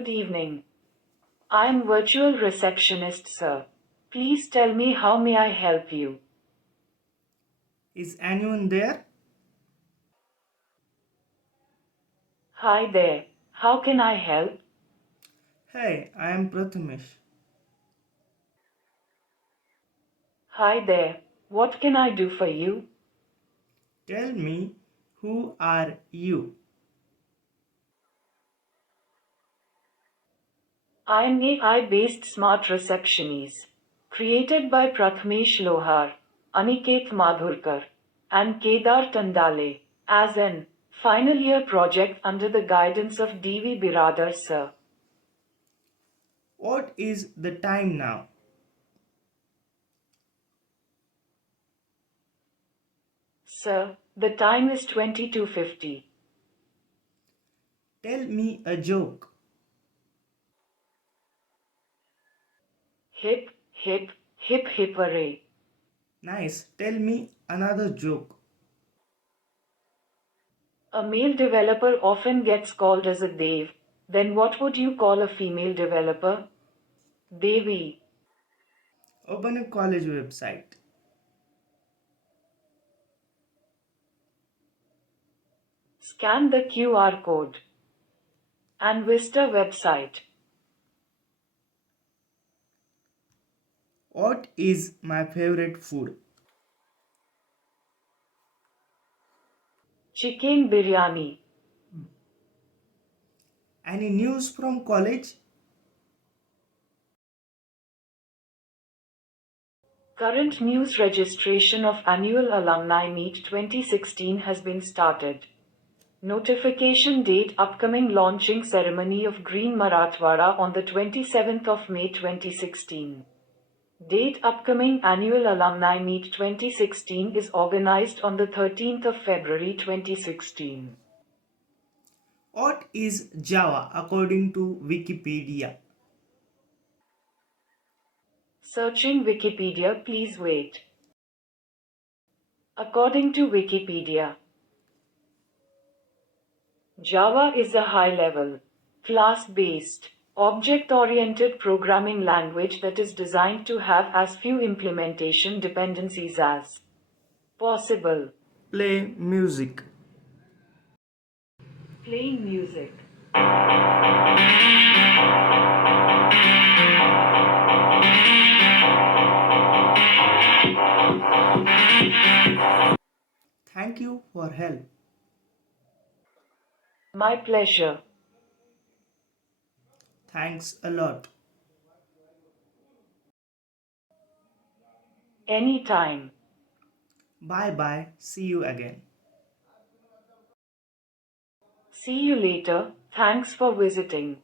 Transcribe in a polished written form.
Good evening. I'm virtual receptionist, sir. Please tell me how may I help you? Is anyone there? Hi there. How can I help? Hey, I am Prathamesh. Hi there. What can I do for you? Tell me, who are you? I'm AI-based smart receptionist, created by Prathamesh Lohar, Aniket Madhurkar, and Kedar Tandale, as an final year project under the guidance of D.V. Biradar, sir. What is the time now? Sir, the time is 22:50. Tell me a joke. Hip, hip, hip hip hooray. Nice, tell me another joke. A male developer often gets called as a Dev. Then what would you call a female developer? Devi. Open a college website. Scan the QR code. And Vista website. What is my favorite food? Chicken biryani. Any news from college? Current news registration of annual Alumni Meet 2016 has been started. Notification date upcoming launching ceremony of Green Marathwada on the 27th of May 2016. Date upcoming annual Alumni Meet 2016 is organized on the 13th of February 2016. What is Java according to Wikipedia? Searching Wikipedia, please wait. According to Wikipedia, Java is a high-level, class-based, object-oriented programming language that is designed to have as few implementation dependencies as possible. Play music. Playing music. Thank you for help. My pleasure. Thanks a lot. Anytime. Bye bye. See you again. See you later. Thanks for visiting.